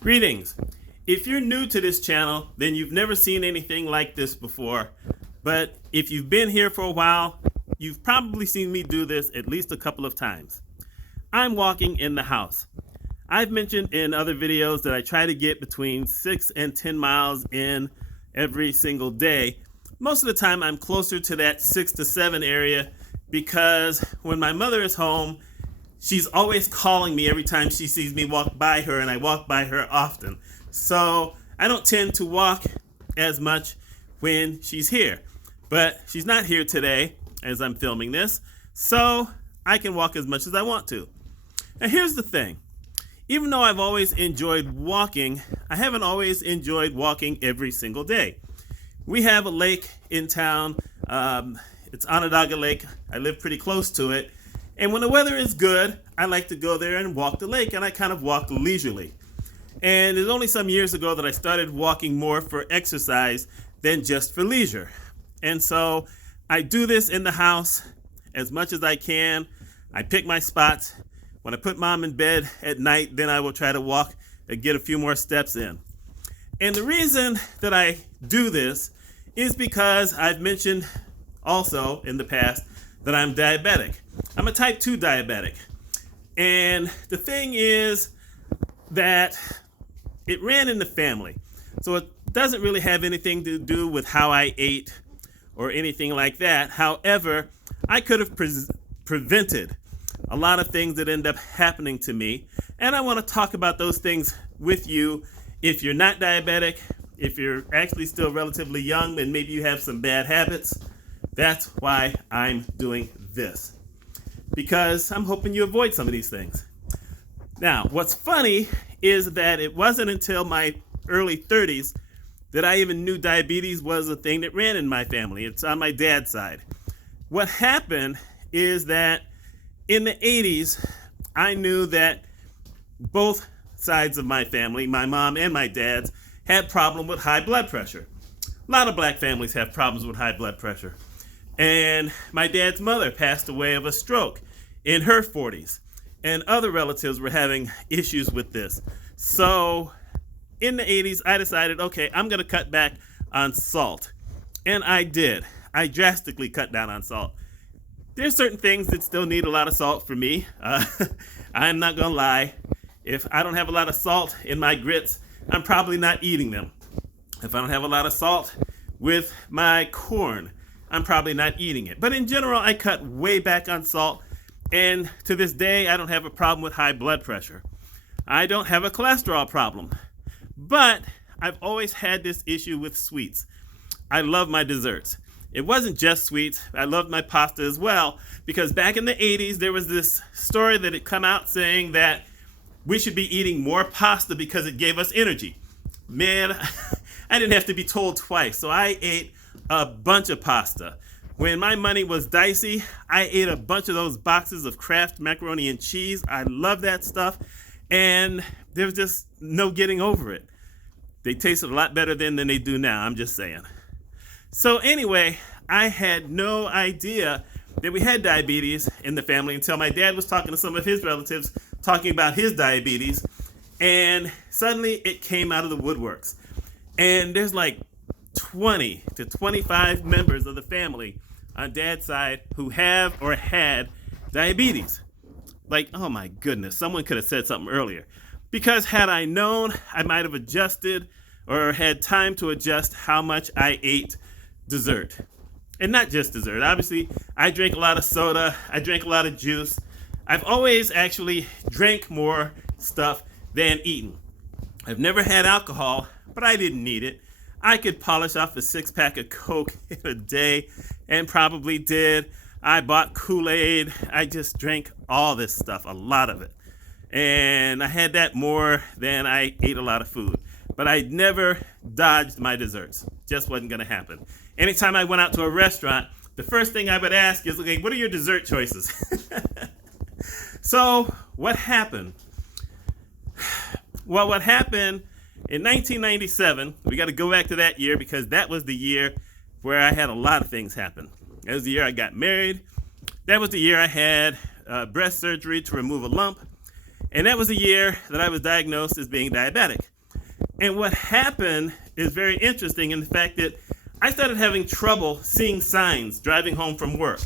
Greetings. If you're new to this channel, then you've never seen anything like this before. But if you've been here for a while, you've probably seen me do this at least a couple of times. I'm walking in the house. I've mentioned in other videos that I try to get between 6 and 10 miles in every single day. Most of the time I'm closer to that 6 to 7 area because when my mother is home, she's always calling me every time she sees me walk by her, and I walk by her often. So I don't tend to walk as much when she's here. But she's not here today as I'm filming this, so I can walk as much as I want to. Now here's the thing. Even though I've always enjoyed walking, I haven't always enjoyed walking every single day. We have a lake in town. It's Onondaga Lake. I live pretty close to it. And when the weather is good, I like to go there and walk the lake, and I kind of walk leisurely. And it's only some years ago that I started walking more for exercise than just for leisure. And so I do this in the house as much as I can. I pick my spots. When I put mom in bed at night, then I will try to walk and get a few more steps in. And the reason that I do this is because I've mentioned also in the past that I'm diabetic. I'm a type 2 diabetic. And the thing is that it ran in the family. So it doesn't really have anything to do with how I ate or anything like that. However, I could have prevented a lot of things that end up happening to me. And I want to talk about those things with you. If you're not diabetic, if you're actually still relatively young and maybe you have some bad habits, that's why I'm doing this. Because I'm hoping you avoid some of these things. Now, what's funny is that it wasn't until my early 30s that I even knew diabetes was a thing that ran in my family. It's on my dad's side. What happened is that in the 80s, I knew that both sides of my family, my mom and my dad's, had problem with high blood pressure. A lot of black families have problems with high blood pressure. And my dad's mother passed away of a stroke in her 40s. And other relatives were having issues with this. So in the 80s, I decided, okay, I'm going to cut back on salt. And I did. I drastically cut down on salt. There's certain things that still need a lot of salt for me. I'm not going to lie. If I don't have a lot of salt in my grits, I'm probably not eating them. If I don't have a lot of salt with my corn, I'm probably not eating it. But in general, I cut way back on salt. And to this day, I don't have a problem with high blood pressure. I don't have a cholesterol problem. But I've always had this issue with sweets. I love my desserts. It wasn't just sweets. I loved my pasta as well. Because back in the 80s, there was this story that had come out saying that we should be eating more pasta because it gave us energy. Man, I didn't have to be told twice. So I ate a bunch of pasta. When my money was dicey, I ate a bunch of those boxes of Kraft macaroni and cheese. I love that stuff. And there's just no getting over it. They tasted a lot better then than they do now, I'm just saying. So anyway, I had no idea that we had diabetes in the family until my dad was talking to some of his relatives, talking about his diabetes. And suddenly it came out of the woodworks. And there's like 20 to 25 members of the family on dad's side who have or had diabetes. Like, oh my goodness, someone could have said something earlier. Because had I known, I might have adjusted or had time to adjust how much I ate dessert. And not just dessert. Obviously, I drank a lot of soda. I drank a lot of juice. I've always actually drank more stuff than eaten. I've never had alcohol, but I didn't need it. I could polish off a 6-pack of Coke in a day, and probably did. I bought Kool-Aid. I just drank all this stuff, a lot of it. And I had that more than I ate a lot of food. But I never dodged my desserts. Just wasn't going to happen. Anytime I went out to a restaurant, the first thing I would ask is, okay, what are your dessert choices? So what happened? Well, what happened in 1997, we got to go back to that year because that was the year where I had a lot of things happen. That was the year I got married. That was the year I had breast surgery to remove a lump. And that was the year that I was diagnosed as being diabetic. And what happened is very interesting in the fact that I started having trouble seeing signs driving home from work.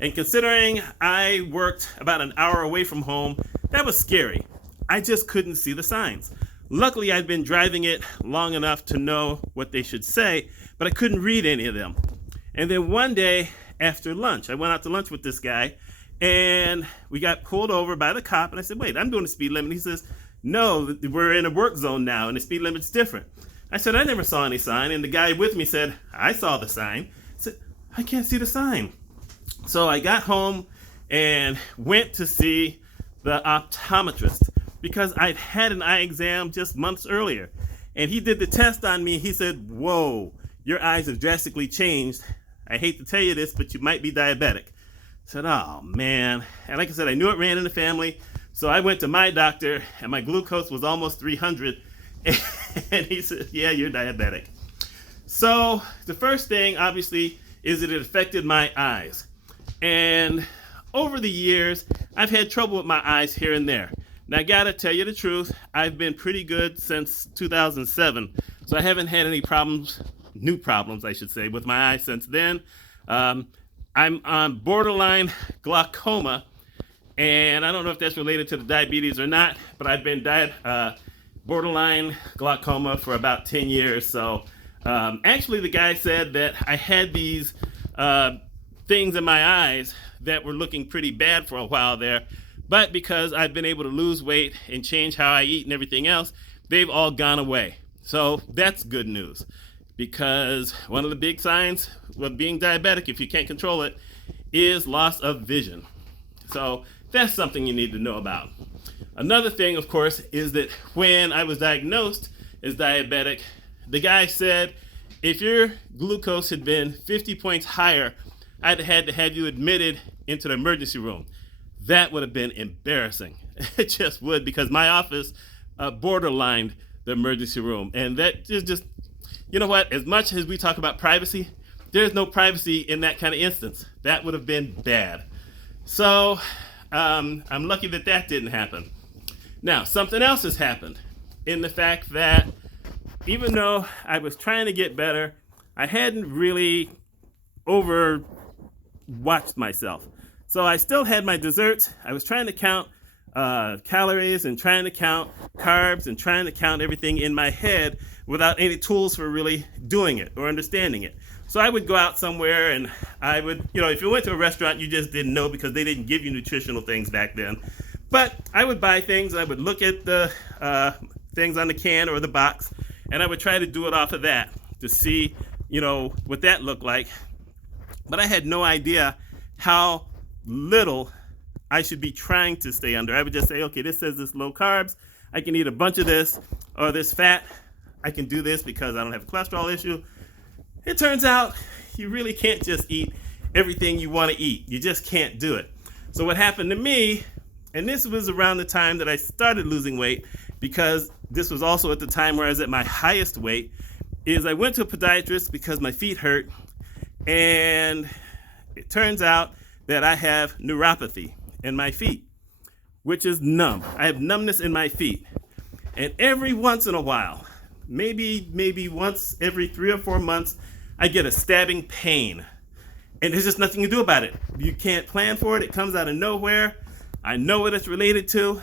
And considering I worked about an hour away from home, that was scary. I just couldn't see the signs. Luckily, I'd been driving it long enough to know what they should say, but I couldn't read any of them. And then one day after lunch, I went out to lunch with this guy, and we got pulled over by the cop, and I said, wait, I'm doing the speed limit. He says, no, we're in a work zone now, and the speed limit's different. I said, I never saw any sign, and the guy with me said, I saw the sign. I said, I can't see the sign. So I got home and went to see the optometrist because I'd had an eye exam just months earlier. And he did the test on me. He said, whoa, your eyes have drastically changed. I hate to tell you this, but you might be diabetic. I said, oh, man. And like I said, I knew it ran in the family. So I went to my doctor, and my glucose was almost 300. And he said, yeah, you're diabetic. So the first thing, obviously, is that it affected my eyes. And over the years, I've had trouble with my eyes here and there. Now, I gotta tell you the truth, I've been pretty good since 2007, so I haven't had any problems, new problems, I should say, with my eyes since then. I'm on borderline glaucoma, and I don't know if that's related to the diabetes or not, but I've been borderline glaucoma for about 10 years. So actually, the guy said that I had these things in my eyes that were looking pretty bad for a while there, but because I've been able to lose weight and change how I eat and everything else, they've all gone away. So that's good news, because one of the big signs of being diabetic, if you can't control it, is loss of vision. So that's something you need to know about. Another thing, of course, is that when I was diagnosed as diabetic, the guy said, if your glucose had been 50 points higher, I'd had to have you admitted into the emergency room. That would have been embarrassing. It just would, because my office borderlined the emergency room. And that is just, you know what, as much as we talk about privacy, there's no privacy in that kind of instance. That would have been bad. So I'm lucky that that didn't happen. Now, something else has happened in the fact that even though I was trying to get better, I hadn't really watched myself. So I still had my desserts. I was trying to count calories and trying to count carbs and trying to count everything in my head without any tools for really doing it or understanding it. So I would go out somewhere and I would, if you went to a restaurant, you just didn't know because they didn't give you nutritional things back then. But I would buy things, I would look at the things on the can or the box, and I would try to do it off of that to see, what that looked like. But I had no idea how little I should be trying to stay under. I would just say, okay, this says this low carbs. I can eat a bunch of this or this fat. I can do this because I don't have a cholesterol issue. It turns out you really can't just eat everything you want to eat. You just can't do it. So what happened to me, and this was around the time that I started losing weight, because this was also at the time where I was at my highest weight, is I went to a podiatrist because my feet hurt. And it turns out that I have neuropathy in my feet, which is numb. I have numbness in my feet. And every once in a while, maybe once every 3 or 4 months, I get a stabbing pain. And there's just nothing to do about it. You can't plan for it. It comes out of nowhere. I know what it's related to.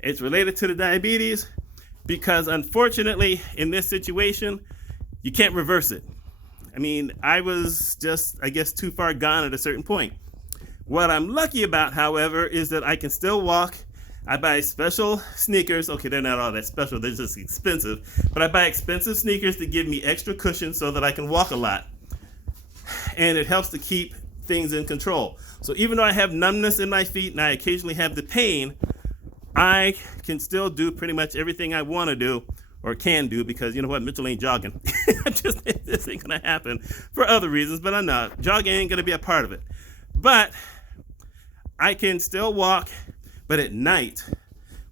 It's related to the diabetes, because unfortunately, in this situation, you can't reverse it. I mean, I was just, too far gone at a certain point. What I'm lucky about, however, is that I can still walk. I buy special sneakers. Okay, they're not all that special. They're just expensive. But I buy expensive sneakers to give me extra cushion so that I can walk a lot. And it helps to keep things in control. So even though I have numbness in my feet and I occasionally have the pain, I can still do pretty much everything I want to do, or can do, because you know what, Mitchell ain't jogging. This ain't gonna happen for other reasons, but I'm not. Jogging ain't gonna be a part of it. But I can still walk, but at night,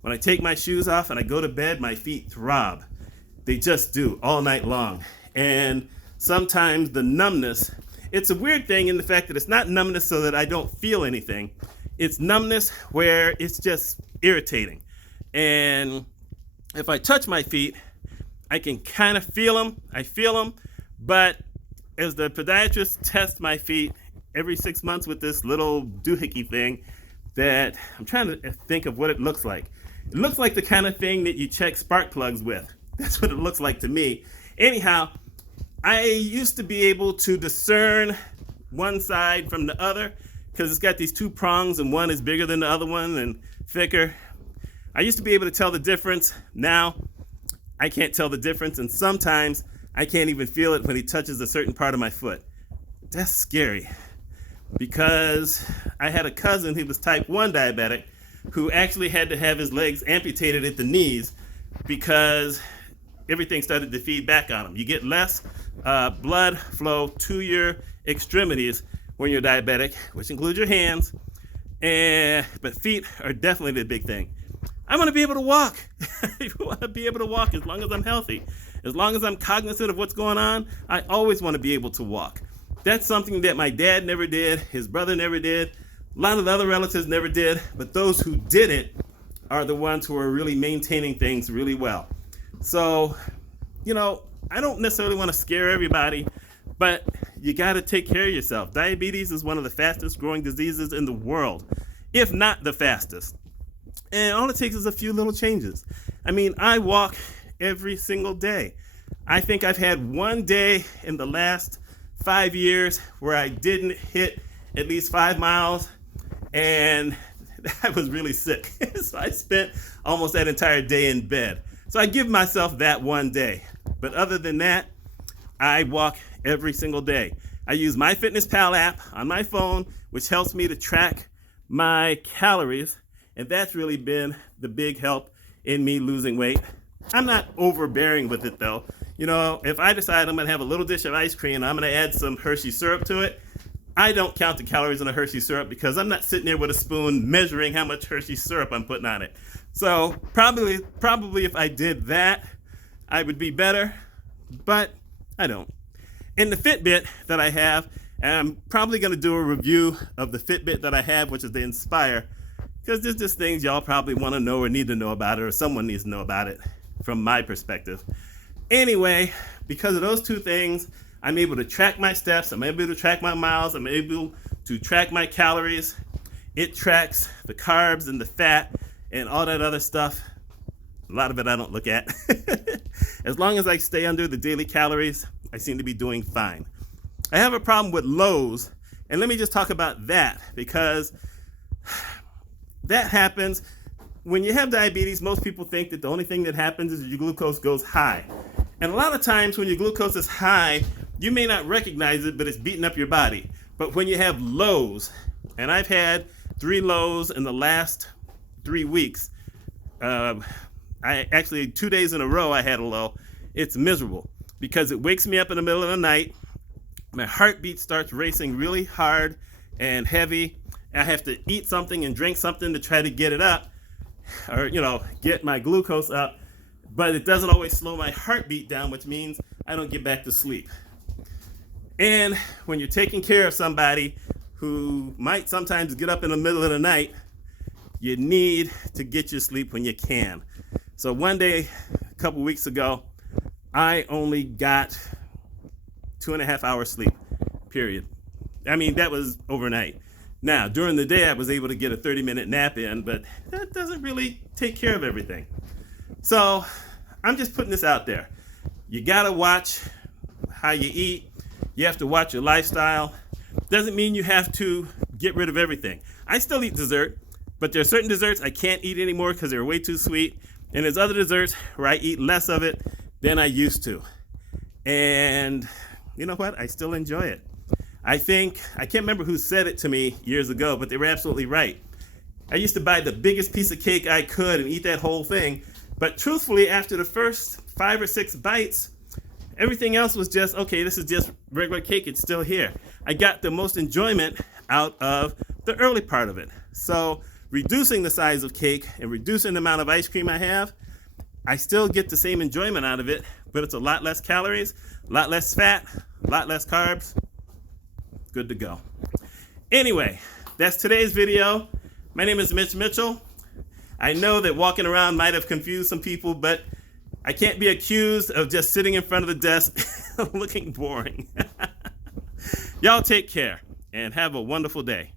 when I take my shoes off and I go to bed, my feet throb. They just do, all night long. And sometimes the numbness, it's a weird thing in the fact that it's not numbness so that I don't feel anything. It's numbness where it's just irritating. And if I touch my feet, I can kind of feel them. I feel them, but as the podiatrist tests my feet every 6 months with this little doohickey thing, that I'm trying to think of what it looks like. It looks like the kind of thing that you check spark plugs with. That's what it looks like to me. Anyhow, I used to be able to discern one side from the other because it's got these two prongs and one is bigger than the other one and thicker. I used to be able to tell the difference. Now I can't tell the difference, and sometimes I can't even feel it when he touches a certain part of my foot. That's scary, because I had a cousin who was type 1 diabetic who actually had to have his legs amputated at the knees because everything started to feed back on him. You get less blood flow to your extremities when you're diabetic, which includes your hands, but feet are definitely the big thing. I want to be able to walk. I want to be able to walk as long as I'm healthy. As long as I'm cognizant of what's going on, I always want to be able to walk. That's something that my dad never did, his brother never did, a lot of the other relatives never did, but those who did it are the ones who are really maintaining things really well. So, I don't necessarily want to scare everybody, but you got to take care of yourself. Diabetes is one of the fastest growing diseases in the world, if not the fastest. And all it takes is a few little changes. I walk every single day. I think I've had one day in the last 5 years where I didn't hit at least 5 miles, and I was really sick. So I spent almost that entire day in bed. So I give myself that one day. But other than that, I walk every single day. I use MyFitnessPal app on my phone, which helps me to track my calories. And that's really been the big help in me losing weight. I'm not overbearing with it though. If I decide I'm gonna have a little dish of ice cream and I'm gonna add some Hershey syrup to it, I don't count the calories in the Hershey syrup because I'm not sitting there with a spoon measuring how much Hershey syrup I'm putting on it. So probably if I did that, I would be better, but I don't. And the Fitbit that I have, and I'm probably gonna do a review of the Fitbit that I have, which is the Inspire, because there's just things y'all probably want to know or need to know about it, or someone needs to know about it from my perspective. Anyway, because of those two things, I'm able to track my steps, I'm able to track my miles, I'm able to track my calories. It tracks the carbs and the fat and all that other stuff. A lot of it I don't look at. As long as I stay under the daily calories, I seem to be doing fine. I have a problem with lows, and let me just talk about that, because that happens when you have diabetes. Most people think that the only thing that happens is your glucose goes high. And a lot of times when your glucose is high, you may not recognize it, but it's beating up your body. But when you have lows, and I've had 3 lows in the last 3 weeks, I actually 2 days in a row I had a low. It's miserable because it wakes me up in the middle of the night. My heartbeat starts racing really hard and heavy. I have to eat something and drink something to try to get it up, or get my glucose up, but it doesn't always slow my heartbeat down, which means I don't get back to sleep. And when you're taking care of somebody who might sometimes get up in the middle of the night, you need to get your sleep when you can. So one day, a couple weeks ago, I only got 2.5 hours sleep, period. That was overnight. Now, during the day, I was able to get a 30-minute nap in, but that doesn't really take care of everything. So I'm just putting this out there. You gotta watch how you eat. You have to watch your lifestyle. Doesn't mean you have to get rid of everything. I still eat dessert, but there are certain desserts I can't eat anymore because they're way too sweet. And there's other desserts where I eat less of it than I used to. And you know what? I still enjoy it. I can't remember who said it to me years ago, but they were absolutely right. I used to buy the biggest piece of cake I could and eat that whole thing. But truthfully, after the first 5 or 6 bites, everything else was just, okay, this is just regular cake. It's still here. I got the most enjoyment out of the early part of it. So reducing the size of cake and reducing the amount of ice cream I have, I still get the same enjoyment out of it, but it's a lot less calories, a lot less fat, a lot less carbs. Good to go. Anyway, that's today's video. My name is Mitch Mitchell. I know that walking around might have confused some people, but I can't be accused of just sitting in front of the desk looking boring. Y'all take care and have a wonderful day.